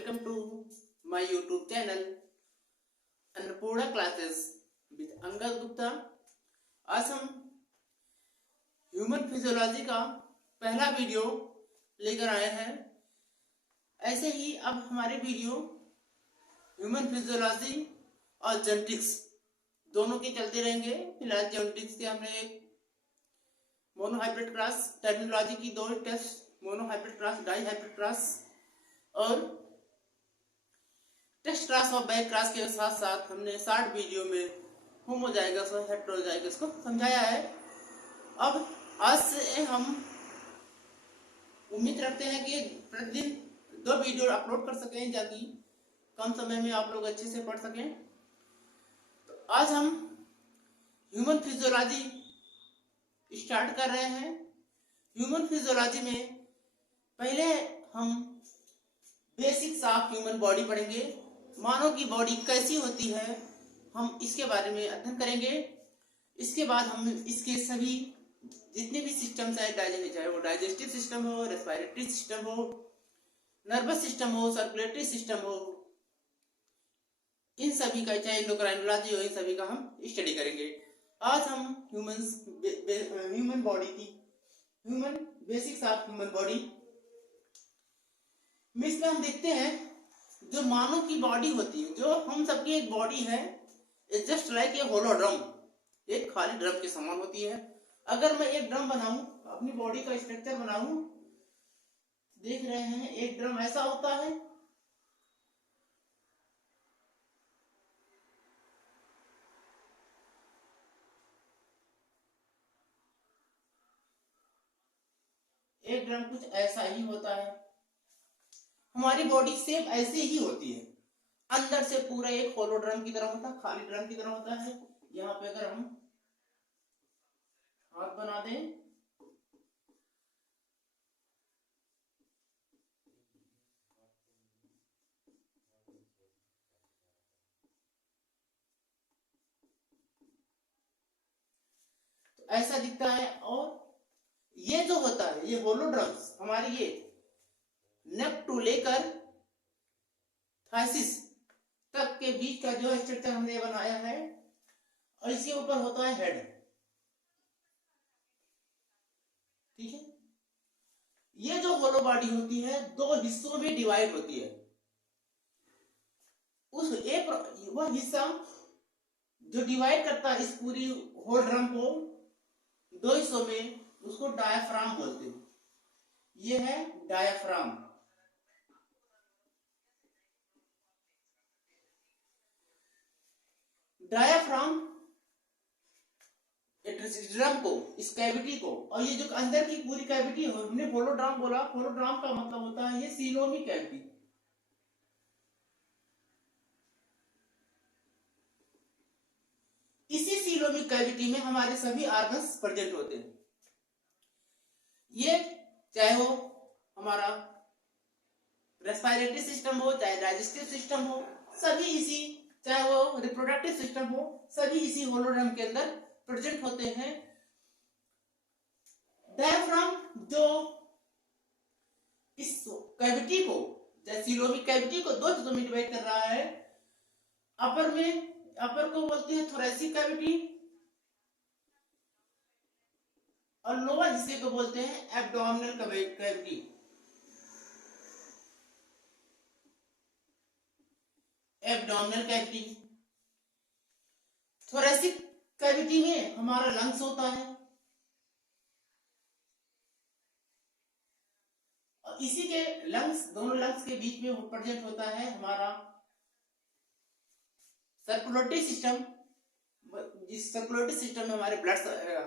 welcome to my YouTube channel Annapurna classes with Angad Gupta. आज हम human physiology का पहला वीडियो लेकर आए हैं। ऐसे ही अब हमारे वीडियो ह्यूमन फिजियोलॉजी और जेनेटिक्स दोनों के चलते रहेंगे। फिलहाल जेनेटिक्स के हमने एक मोनोहाइब्रिड क्रॉस टर्मिनोलॉजी की दो test, monohybrid cross, dihybrid cross और टेस्ट क्रॉस और बैक क्रॉस के साथ साथ हमने 60 वीडियो में होमोजाइगस और हेटेरोजाइगस को समझाया है। अब आज से हम उम्मीद रखते हैं कि प्रतिदिन 2 वीडियो अपलोड कर सकें ताकि कम समय में आप लोग अच्छे से पढ़ सकें। तो आज हम ह्यूमन फिजियोलॉजी स्टार्ट कर रहे हैं। ह्यूमन फिजियोलॉजी में पहले हम बेसिक्स ऑफ ह्यूमन बॉडी पढ़ेंगे। मानव की बॉडी कैसी होती है हम इसके बारे में अध्ययन करेंगे। इसके बाद हम इसके सभी जितने भी सिस्टम्स हैं, चाहे वो डाइजेस्टिव सिस्टम हो, रेस्पिरेटरी सिस्टम हो, नर्वस सिस्टम हो, सर्कुलेटरी सिस्टम हो, इन सभी का, चाहे एंडोक्राइनोलॉजी हो, इन सभी का हम स्टडी करेंगे। आज हम ह्यूमन बॉडी की human basics of human body में इसमें हम देखते हैं जो मानव की बॉडी होती है, जो हम सबकी एक बॉडी है, just like a hollow drum, एक खाली ड्रम के समान होती है। अगर मैं एक ड्रम बनाऊं, अपनी बॉडी का स्ट्रक्चर बनाऊं, देख रहे हैं एक ड्रम ऐसा होता है। एक ड्रम कुछ ऐसा ही होता है। हमारी बॉडी सेम ऐसे ही होती है। अंदर से पूरा एक होलो ड्रम की तरह होता है, खाली ड्रम की तरह होता है। यहाँ पे अगर हम हाथ बना दें, तो ऐसा दिखता है। और ये जो होता है, ये होलो ड्रम्स हमारे ये नेक टू लेकर थाइसिस तक के बीच का जो स्ट्रक्चर हमने बनाया है, और इसके ऊपर होता है हेड। ठीक है, ये जो होलो बॉडी होती है 2 हिस्सों में डिवाइड होती है। उस एक वह हिस्सा जो डिवाइड करता है इस पूरी होल ड्रम को 2 हिस्सों में, उसको डायाफ्राम बोलते हैं। ये है डायाफ्राम। डायाफ्राम ड्रम को, इस कैविटी को, और ये जो अंदर की पूरी कैविटी है, हमने होलोड्राम बोला। होलोड्राम का मतलब होता है ये सीलोमी कैविटी। इसी सीलोमी कैविटी में हमारे सभी ऑर्गन्स प्रेजेंट होते हैं। ये चाहे हो हमारा रेस्पिरेटरी सिस्टम हो, चाहे डाइजेस्टिव सिस्टम हो, सभी इसी, चाहे वो रिप्रोडक्टिव सिस्टम हो, सभी इसी होलोड्रम के अंदर प्रेजेंट होते हैं। डायाफ्राम जो इस कैविटी को, जैसे सीलोमिक कैविटी को 2 हिस्सों में डिवाइड कर रहा है। अपर को बोलते हैं थोरैसिक कैविटी, और लोअर हिस्से को बोलते हैं abdominal cavity. Abdominal cavity, thoracic cavity में हमारा लंग्स होता है, और इसी के लंग्स, दोनों लंग्स के बीच में प्रेजेंट होता है हमारा सर्कुलेटरी सिस्टम। जिस सर्कुलेटरी सिस्टम में हमारे ब्लड,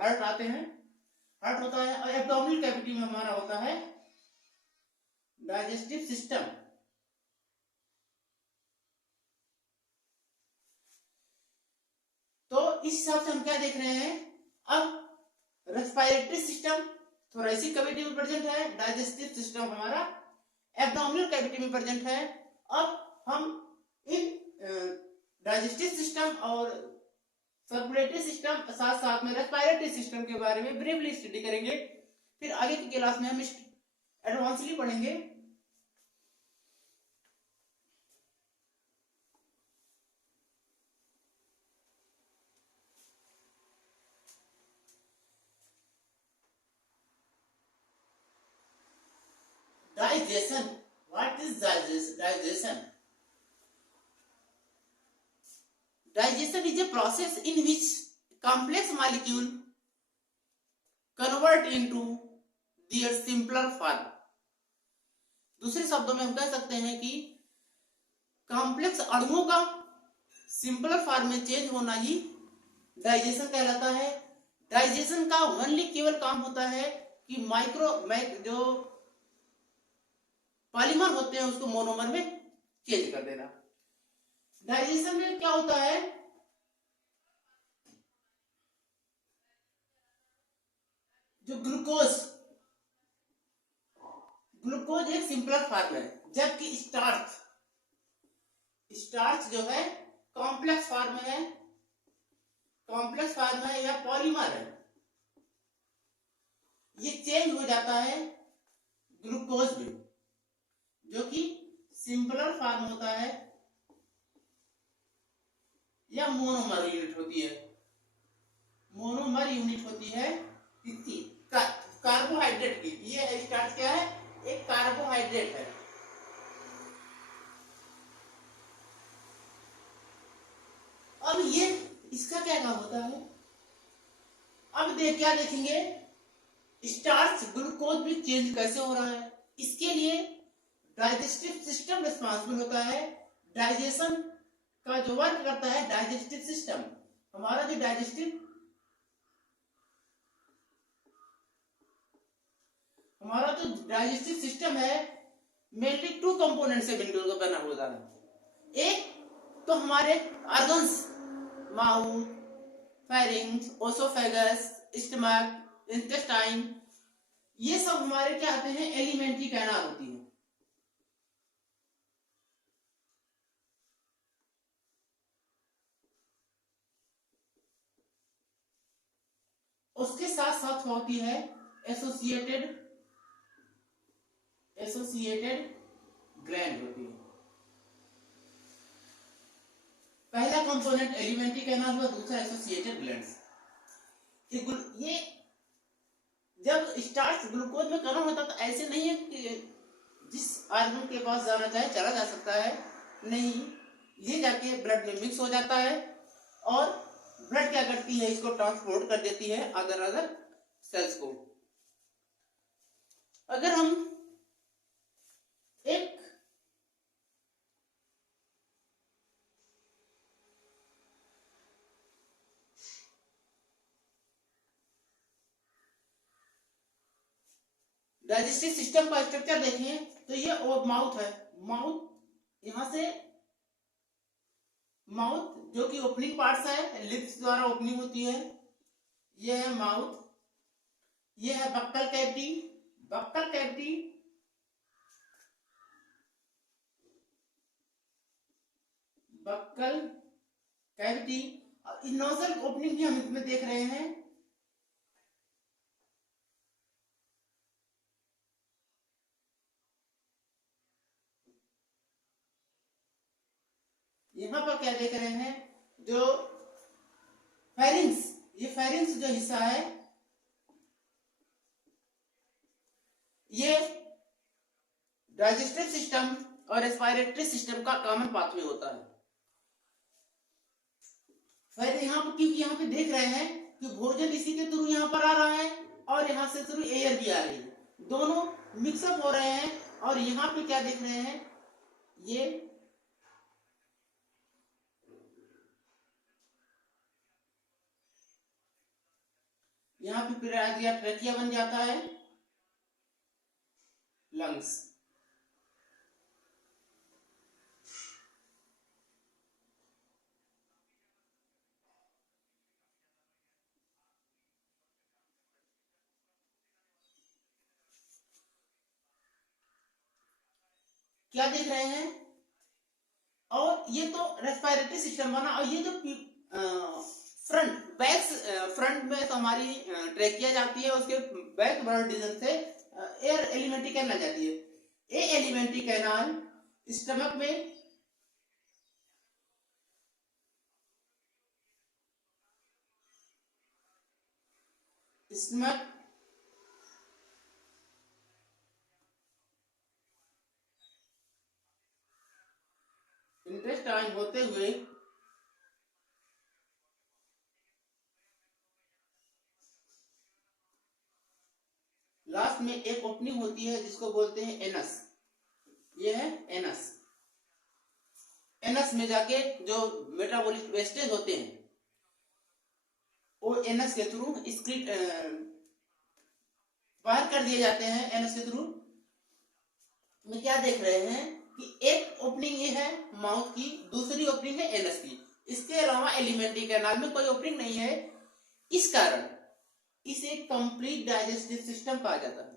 हार्ट आते हैं, हार्ट होता है। और एब्डोमिनल कैविटी में हमारा होता है डाइजेस्टिव सिस्टम। तो इस हिसाब से हम क्या देख रहे हैं, अब रेस्पिरेटरी सिस्टम थोरैसिक कैविटी में प्रेजेंट है, डाइजेस्टिव सिस्टम हमारा एब्डोमिनल कैविटी में प्रेजेंट है। अब हम इन डाइजेस्टिव सिस्टम और सर्कुलेटरी सिस्टम साथ साथ में रेस्पिरेटरी सिस्टम के बारे में ब्रीफली स्टडी करेंगे। फिर आगे की क्लास में हम एडवांसली पढ़ेंगे। Digestion. What is digestion? Digestion is a process in which complex molecule convert into their simpler form. दूसरे शब्दों में हम कह सकते हैं कि कॉम्प्लेक्स अणुओं का सिंपलर फॉर्म में चेंज होना ही डाइजेशन कहलाता है। डाइजेशन का ओनली केवल काम होता है कि जो पॉलीमर होते हैं उसको मोनोमर में चेंज कर देना। डाइजेशन में क्या होता है, जो ग्लूकोज एक सिंपलर फॉर्म है, जबकि स्टार्च जो है कॉम्प्लेक्स फॉर्म है या पॉलीमर है। ये चेंज हो जाता है ग्लूकोज में, जो कि सिंपलर फॉर्म होता है या मोनोमर यूनिट होती है। मोनोमर यूनिट होती है इसकी कार्बोहाइड्रेट की। ये स्टार्च क्या है, एक कार्बोहाइड्रेट है। अब ये इसका क्या काम होता है, अब क्या देखेंगे, स्टार्च ग्लूकोज में चेंज कैसे हो रहा है। इसके लिए डाइजेस्टिव सिस्टम रिस्पॉन्सिबल होता है। डाइजेशन का जो वर्क करता है डाइजेस्टिव सिस्टम, हमारा जो डाइजेस्टिव सिस्टम है मेनली 2 कंपोनेंट से मिलकर का बना होता है। एक तो हमारे organs, mouth, pharynx, oesophagus, stomach, intestine, ये सब हमारे क्या आते हैं, एलिमेंट्री कैनाल होती है। उसके साथ साथ होती है एसोसिएटेड ग्लैंड होती है। पहला कंपोनेंट एलिमेंट्री कैनाल हुआ, दूसरा एसोसिएटेड ग्लैंड्स। ये जब स्टार्च ग्लूकोज में कन्वर्ट होता तो ऐसे नहीं है कि जिस ऑर्गन के पास जाना चाहे चला जा सकता है, नहीं, ये जाके ब्लड में मिक्स हो जाता है और ब्लड क्या करती है, इसको ट्रांसपोर्ट कर देती है अदर सेल्स को। अगर हम एक डाइजेस्टिव सिस्टम का स्ट्रक्चर देखें तो ये माउथ है। माउथ जो कि ओपनिंग पार्ट्स है, लिप्स द्वारा ओपनिंग होती है, ये है माउथ। ये है बक्कल कैविटी नोजल ओपनिंग भी हम इसमें देख रहे हैं। यहाँ पर क्या देख रहे हैं, जो फेरिंग्स जो हिस्सा है, ये डाइजेस्टिव सिस्टम और रेस्पिरेटरी सिस्टम का कॉमन पाथवे होता है। फिर यहाँ पर क्योंकि यहाँ पे देख रहे हैं कि भोजन इसी के थ्रू यहाँ पर आ रहा है और यहाँ से थ्रू एयर भी आ रही है, दोनों मिक्सअप हो रहे हैं। और यहाँ पे क्या देख रहे हैं, ये यहाँ पे ट्रेकिया बन जाता है, लंग्स। क्या देख रहे हैं, और ये तो रेस्पिरेटरी सिस्टम बना, और ये जो फ्रंट में तो हमारी ट्रेकिया जाती है, उसके बैक ब्लड रीजन से एयर एलिमेंट्री कैनाल जाती है। ए एलिमेंट्री कैनाल स्टमक में इंटेस्टाइन होते हुए लास्ट में एक ओपनिंग होती है जिसको बोलते हैं एनस। ये है एनस। एनस में जाके जो मेटाबॉलिक वेस्टेज होते हैं वो एनस के थ्रू स्क्रीट बाहर कर दिए जाते हैं। एनस के थ्रू में क्या देख रहे हैं कि एक ओपनिंग ये है माउथ की, दूसरी ओपनिंग है एनस की। इसके अलावा एलिमेंट्री कैनाल में कोई ओपनिंग नहीं है। इस कारण इसे कंप्लीट डाइजेस्टिव सिस्टम कहा जाता है।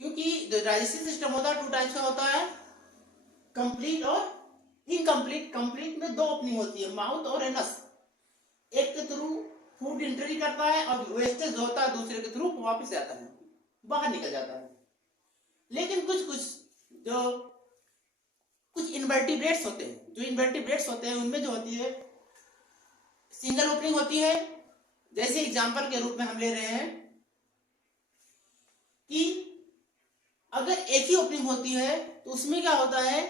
क्योंकि जो डाइजेस्टिव सिस्टम होता है 2 टाइप्स का होता है, कंप्लीट और इनकम्प्लीट। कंप्लीट में 2 ओपनिंग होती है, माउथ और एनस। एक के थ्रू फूड एंट्री करता है और वेस्टेज होता है दूसरे के थ्रू वापस जाता है, बाहर निकल जाता है। लेकिन कुछ इनवर्टिब्रेट्स होते हैं, जो इनवर्टिब्रेट्स होते हैं उनमें जो होती है सिंगल ओपनिंग होती है। जैसे एग्जांपल के रूप में हम ले रहे हैं कि अगर एक ही ओपनिंग होती है तो उसमें क्या होता है,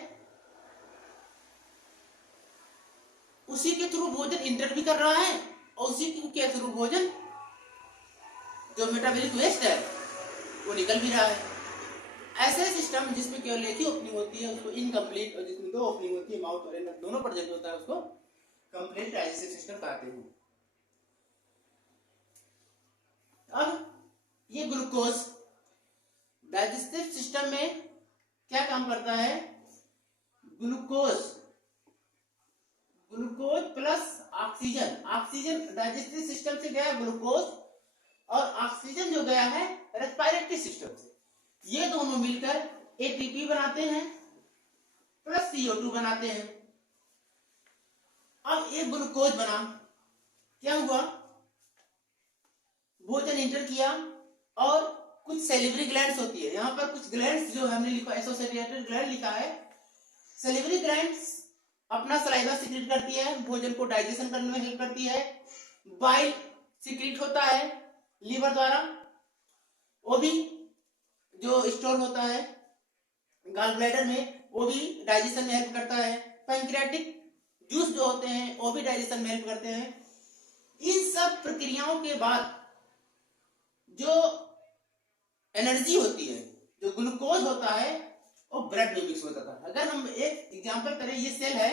उसी के थ्रू भोजन इंटर भी कर रहा है और उसी के थ्रू भोजन जो मेटाबॉलिक वेस्ट है वो निकल भी रहा है। ऐसे सिस्टम जिसमें केवल एक ही ओपनिंग होती है उसको इनकम्प्लीट, और जिसमें 2 ओपनिंग होती है माउथ और एनस दोनों प्रेजेंट होता है उसको कंप्लीट डाइजेस्टिव सिस्टम कहते हैं। अब ये ग्लूकोज डाइजेस्टिव सिस्टम में क्या काम करता है, glucose plus oxygen. Oxygen digestive system से गया ग्लूकोज और ऑक्सीजन जो गया है रेस्पिरेटरी सिस्टम से, ये दोनों मिलकर एटीपी बनाते हैं प्लस CO2 बनाते हैं। अब एक ग्लूकोज बना, क्या हुआ, भोजन इंटर किया और कुछ सेलिवरी ग्लैंड्स होती है, यहाँ पर कुछ ग्लैंड्स जो हमने लिखा एसोसिएटेड ग्लैंड लिखा है। सेलिवरी ग्लैंड्स अपना सलाइवा सिक्रीट करती है, भोजन को डाइजेशन करने में हेल्प करती है। बाइल सिक्रीट होता है लीवर द्वारा, वो भी जो स्टोर होता है गॉल ब्लैडर में, वो भी डाइजेशन में हेल्प करता है। पैंक्रियाटिक जूस जो होते हैं वो भी डाइजेशन में हेल्प करते हैं। इन सब प्रक्रियाओं के बाद जो एनर्जी होती है, जो ग्लूकोज होता है, वो ब्लड में मिक्स हो जाता है। अगर हम एक एग्जांपल करें, ये सेल है,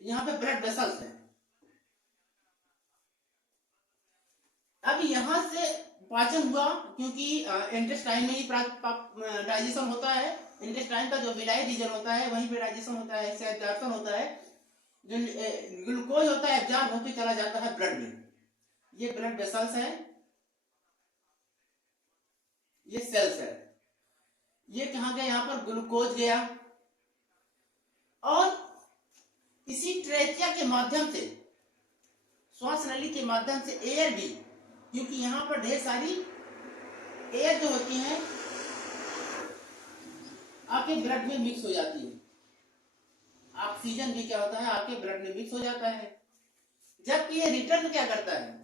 यहाँ पे ब्लड वेसल्स है। अब यहाँ से पाचन हुआ, क्योंकि इंटेस्टाइन में ही डाइजेशन होता है। इंटेस्टाइन का जो विलाई रीजन होता है वहीं पे डाइजेशन होता है, इससे एब्जॉर्प्शन होता है। जो ग्लूकोज होता है एब्जॉर्ब होकर चला जाता है ब्लड में। ये ब्लड वेसल्स है, ये सेल्स है। ये कहाँ गया, यहाँ पर ग्लूकोज गया और इसी ट्रेकिया के माध्यम से, श्वास नली के माध्यम से एयर भी, क्योंकि यहाँ पर ढेर सारी एयर जो होती है आपके ब्लड में मिक्स हो जाती है। ऑक्सीजन भी क्या होता है आपके ब्लड में मिक्स हो जाता है। जबकि ये रिटर्न क्या करता है,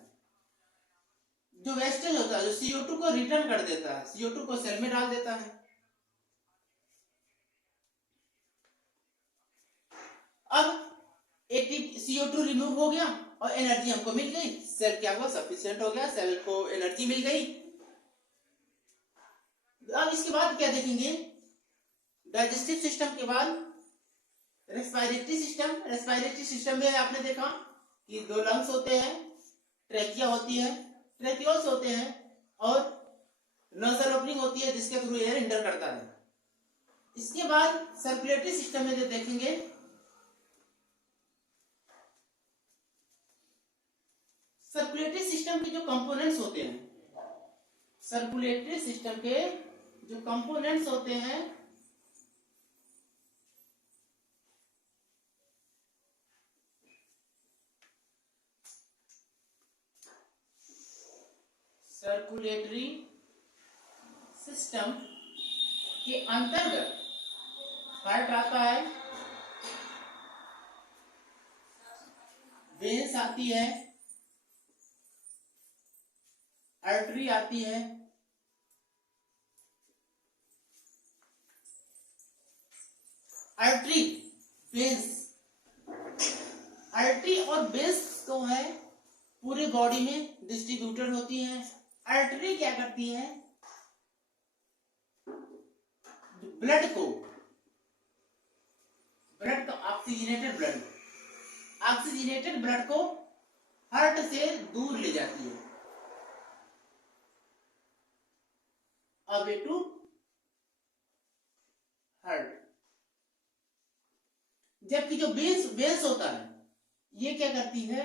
जो वेस्टेज होता है, जो CO2 को रिटर्न कर देता है, CO2 को सेल में डाल देता है। अब CO2 रिमूव हो गया और एनर्जी हमको मिल गई, सेल क्या हुआ, सफिशिएंट हो गया, सेल को एनर्जी मिल गई। अब इसके बाद क्या देखेंगे, डाइजेस्टिव सिस्टम के बाद रेस्पिरेटरी सिस्टम। रेस्पिरेटरी सिस्टम में आपने देखा कि 2 लंग्स होते हैं, ट्रेकिया होती है, ट्रेकियोल्स होते हैं और नोजल ओपनिंग होती है जिसके थ्रू एयर इंटर करता है। इसके बाद सर्कुलेटरी सिस्टम में जो देखेंगे, सर्कुलेटरी सिस्टम के जो कंपोनेंट्स होते हैं, सर्कुलेटरी सिस्टम के जो कंपोनेंट्स होते हैं, सर्कुलेटरी सिस्टम के अंतर्गत हार्ट आता है, वेन्स आती है, आर्टरी आती है, आर्टरी, वेंस। आर्टरी और वेंस तो है पूरे बॉडी में डिस्ट्रीब्यूटेड होती हैं। आर्टरी क्या करती है, ब्लड को, ब्लड का ऑक्सीजनेटेड ब्लड को हार्ट से दूर ले जाती है, अवे टू हार्ट। जबकि जो वेंस होता है ये क्या करती है,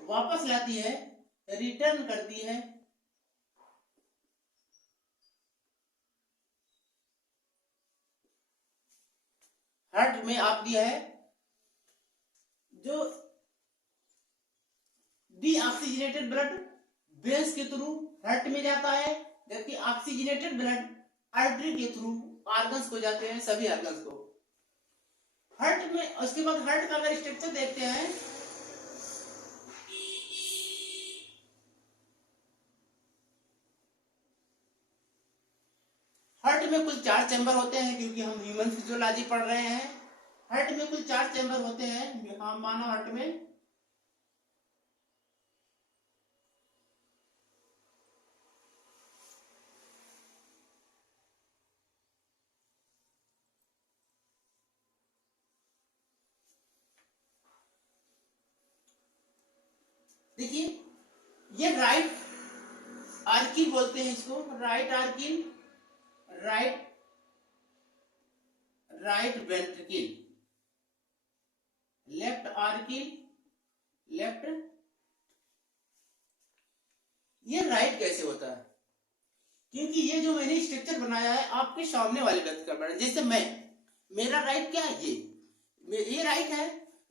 वापस लाती है, रिटर्न करती है हार्ट में। आप दिया है जो डीऑक्सीजनेटेड ब्लड वेंस के थ्रू हार्ट में जाता है, जबकि ऑक्सीजनेटेड ब्लड आर्टरी के थ्रू ऑर्गन्स को जाते हैं, सभी ऑर्गन्स को। हार्ट में उसके बाद हार्ट का अगर स्ट्रक्चर देखते हैं, हार्ट में कुल 4 चैम्बर होते हैं, क्योंकि हम ह्यूमन फिजियोलॉजी पढ़ रहे हैं। हार्ट में कुल 4 चैम्बर होते हैं। हम मानो हार्ट में देखिए, ये राइट आर्किल बोलते हैं इसको, right auricle, right ventricle, left auricle, left. ये राइट कैसे होता है, क्योंकि ये जो मैंने स्ट्रक्चर बनाया है आपके सामने वाले व्यक्ति का बनाया। जैसे मेरा राइट क्या है, ये राइट है।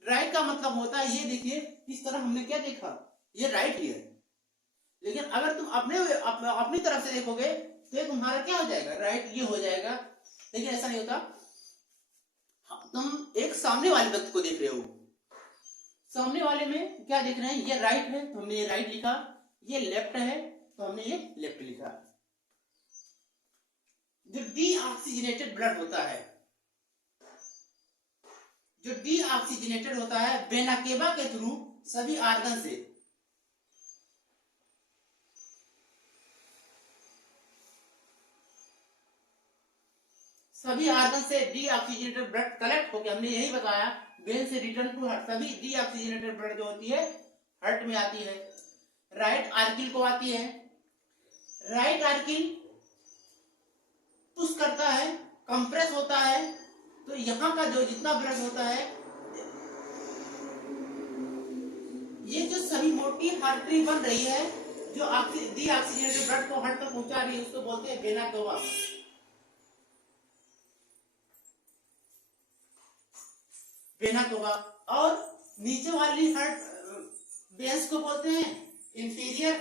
राइट का मतलब होता है, ये देखिए इस तरह हमने क्या देखा, ये राइट ही है। लेकिन अगर तुम अपनी तरफ से देखोगे तो ये तुम्हारा क्या हो जाएगा, राइट ये हो जाएगा। लेकिन ऐसा नहीं होता, तुम एक सामने वाले व्यक्ति को देख रहे हो, सामने वाले में क्या देख रहे हैं, ये राइट है तो हमने ये राइट लिखा, ये लेफ्ट है तो हमने ये लेफ्ट लिखा। जो डीऑक्सीजनेटेड ब्लड होता है, जो डीऑक्सीजनेटेड होता है वेना केवा के थ्रू सभी ऑर्गन से, सभी ऑर्गन से डीऑक्सीजनेटेड ब्लड कलेक्ट होकर, हमने यही बताया, वेन से रिटर्न टू हार्ट। सभी डीऑक्सीजनेटेड ब्लड जो होती है हार्ट में आती है, राइट आर्किल को आती है। राइट आर्किल पुश करता है, कंप्रेस होता है, तो यहाँ का जो जितना ब्लड होता है, ये जो सभी मोटी आर्टरी बन रही है जो डीऑक्सीजनेटेड ब्लड को हार्ट तक पहुंचा रही है, उसको बोलते हैं वेना केवा। Vena cava. और नीचे वाली हार्ट वेंस को बोलते हैं इंफीरियर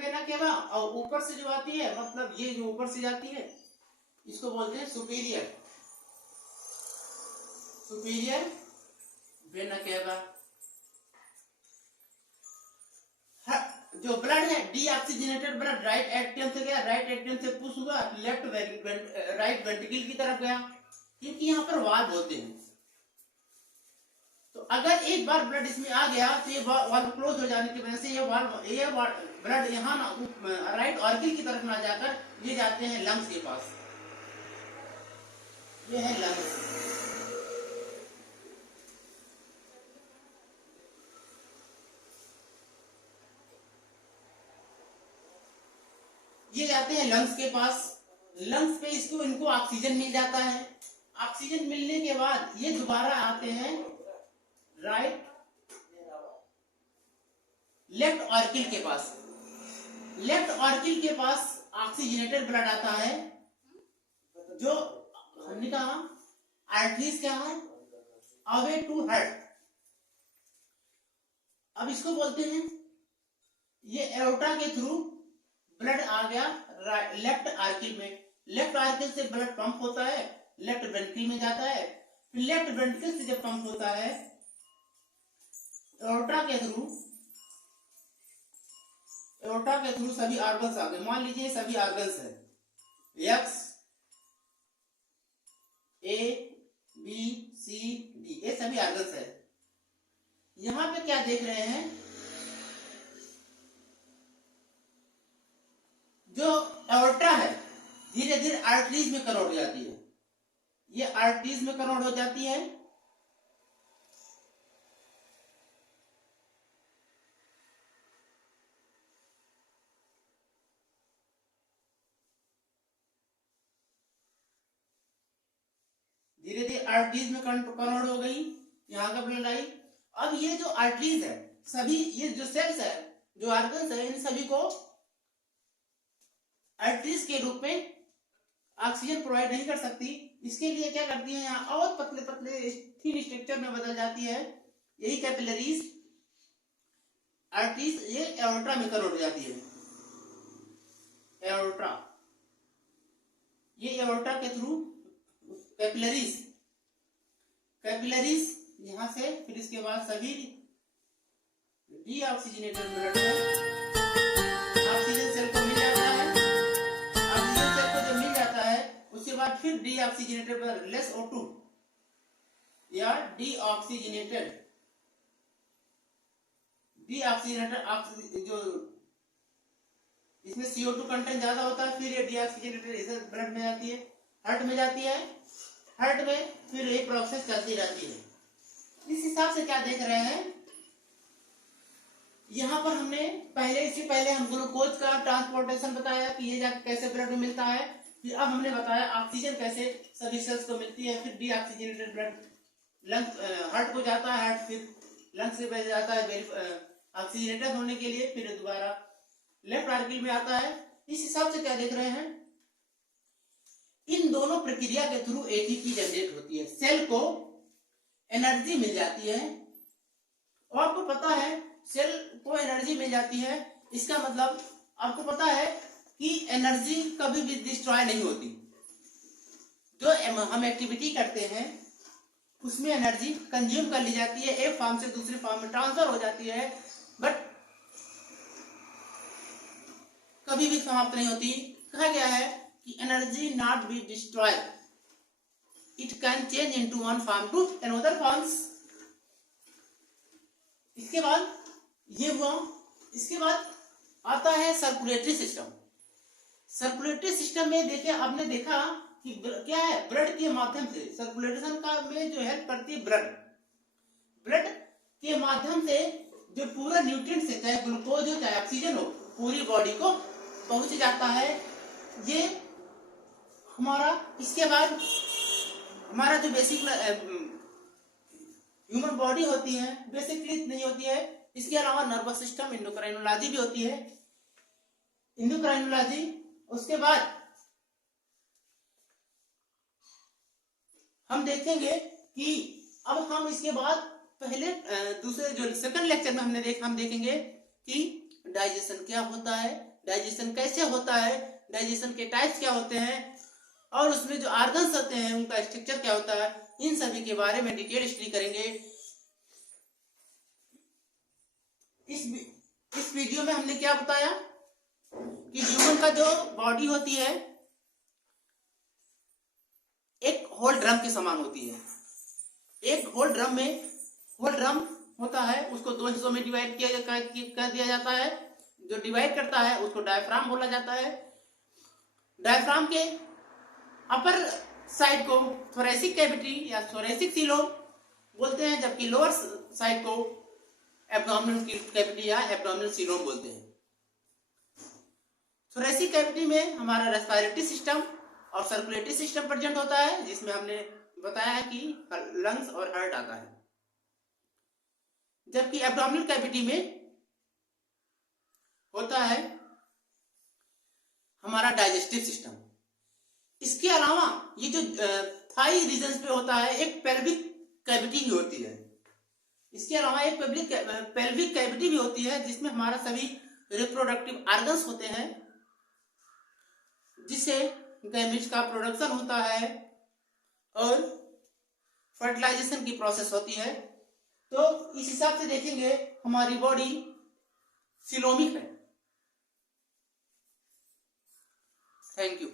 वेना केवा। और ऊपर से जो आती है, मतलब ये जो ऊपर से जाती है, इसको बोलते हैं सुपीरियर वेना केवा। जो ब्लड है डीऑक्सीजनेटेड ब्लड राइट एट्रियम से गया, राइट एट्रियम से पुश हुआ, राइट वेंट्रिकल की तरफ गया, क्योंकि यहाँ पर वाल्व होते हैं। तो अगर एक बार ब्लड इसमें आ गया तो ये वाल्व क्लोज हो जाने की वजह से ये ब्लड यहाँ राइट ऑर्किल की तरफ ना जाकर ये जाते हैं लंग्स के पास। ये है लंग्स। ये जाते हैं लंग्स के पास। लंग्स पे इनको ऑक्सीजन मिल जाता है। ऑक्सीजन मिलने के बाद ये दोबारा आते हैं लेफ्ट ऑर्किल के पास। लेफ्ट ऑर्किल के पास ऑक्सीजनेटेड ब्लड आता है, जो हमने कहा आर्टरीज क्या है, अवे टू हार्ट। अब इसको बोलते हैं, ये एओर्टा के थ्रू ब्लड आ गया लेफ्ट आर्किल में। लेफ्ट आर्किल से ब्लड पंप होता है, लेफ्ट वेंट्रिकल में जाता है, फिर लेफ्ट वेंट्रिकल से जब पंप होता है एओर्टा के थ्रू सभी ऑर्गन्स आ गए। मान लीजिए सभी ऑर्गन्स है, x, A, B, C, D, ये सभी ऑर्गन्स है। यहां पे क्या देख रहे हैं, जो एओर्टा है धीरे धीरे आर्टरीज में कन्वर्ट हो जाती है, ये आर्टरीज में कन्वर्ट हो जाती है। धीरे धीरे आर्टरीज में कन्वर्ट हो गई, यहाँ का ब्लड आई। अब ये जो आर्टरीज है, सभी ये जो सेल्स है, जो ऑर्गन्स है, इन सभी को आर्टरीज के रूप में ऑक्सीजन प्रोवाइड नहीं कर सकती। इसके लिए क्या करती है, यहाँ और पतले पतले थिन स्ट्रक्चर में बदल जाती है, यही कैपिलरीज आर्टरीज, ये एओर्टा में कन्वर्ट हो जाती है। एओर्टा, ये एओर्टा के थ्रू कैपिलरीज यहां से, फिर इसके बाद सभी डीऑक्सीजनेटेड ब्लड में ऑक्सीजन सेल को मिल जाता है। ऑक्सीजन सेल को जब मिल जाता है उसके बाद फिर डीऑक्सीजनेटेड ब्लड, लेस O2 या डीऑक्सीजनेटेड जो इसमें CO2 कंटेंट ज्यादा होता है, फिर ये डीऑक्सीजनेटेड ब्लड में जाती है, हार्ट में जाती है। हार्ट में फिर ये प्रोसेस चलती रहती है। इस हिसाब से क्या देख रहे हैं, यहाँ पर हमने इससे पहले हम ग्लूकोज का ट्रांसपोर्टेशन बताया कि ये जाकर कैसे ब्लड में मिलता है। फिर अब हमने बताया ऑक्सीजन कैसे सभी सेल्स को मिलती है। फिर डीऑक्सीजनेटेड ब्लड लंग हार्ट को जाता है, हार्ट फिर लंग्स से बह जाता है ऑक्सीजनेटेड होने के लिए, फिर दोबारा लेफ्ट आर्किल में आता है। इस हिसाब से क्या देख रहे हैं, इन दोनों प्रक्रिया के थ्रू एटीपी जनरेट होती है, सेल को एनर्जी मिल जाती है। और आपको पता है सेल को एनर्जी मिल जाती है, इसका मतलब आपको पता है कि एनर्जी कभी भी डिस्ट्रॉय नहीं होती। जो हम एक्टिविटी करते हैं उसमें एनर्जी कंज्यूम कर ली जाती है, एक फॉर्म से दूसरे फॉर्म में ट्रांसफर हो जाती है, बट कभी भी समाप्त नहीं होती। कहा गया है कि energy not be destroyed, it can change into one form to another forms. इसके बाद ये हुआ, इसके बाद आता है सर्कुलेटरी सिस्टम। सर्कुलेटरी सिस्टम में देखिए, आपने देखा कि क्या है, ब्लड के माध्यम से सर्कुलेशन का में जो हेल्प करती है ब्लड के माध्यम से जो पूरा न्यूट्रिएंट्स है, चाहे ग्लूकोज हो चाहे ऑक्सीजन हो, पूरी बॉडी को पहुंच जाता है। ये हमारा, इसके बाद हमारा जो बेसिक ह्यूमन बॉडी होती है बेसिकली नहीं होती है। इसके अलावा नर्वस सिस्टम, एंडोक्राइनोलॉजी भी होती है, एंडोक्राइनोलॉजी। उसके बाद हम देखेंगे कि अब हम इसके बाद पहले दूसरे जो सेकंड लेक्चर में हम देखेंगे कि डाइजेशन क्या होता है, डाइजेशन कैसे होता है, डाइजेशन के टाइप्स क्या होते हैं, और उसमें जो ऑर्गन्स होते हैं उनका स्ट्रक्चर क्या होता है, इन सभी के बारे में डिटेल स्टडी करेंगे। इस वीडियो में हमने क्या बताया कि ह्यूमन का जो बॉडी होती है एक होल ड्रम के समान होती है। एक होल ड्रम होता है, उसको दो हिस्सों में डिवाइड कर दिया जाता है। जो डिवाइड करता है उसको डायफ्राम बोला जाता है। डायफ्राम के अपर साइड को थोरेसिक कैविटी या थोरेसिक सीलोम बोलते हैं, जबकि लोअर साइड को एब्डोमिनल कैविटी या एब्डोमिनल सीलोम बोलते हैं। थोरेसिक कैविटी में हमारा रेस्पिरेटरी सिस्टम और सर्कुलेटरी सिस्टम प्रेजेंट होता है, जिसमें हमने बताया है कि लंग्स और हार्ट आता है। जबकि एब्डोमिनल कैविटी में होता है हमारा डाइजेस्टिव सिस्टम। इसके अलावा ये जो थाई रीजन पे होता है एक पेल्विक कैविटी भी होती है। इसके अलावा एक पेल्विक कैविटी भी होती है, जिसमें हमारा सभी रिप्रोडक्टिव ऑर्गन्स होते हैं, जिससे गैमेट्स का प्रोडक्शन होता है और फर्टिलाइजेशन की प्रोसेस होती है। तो इस हिसाब से देखेंगे हमारी बॉडी सिलोमिक है। Thank you.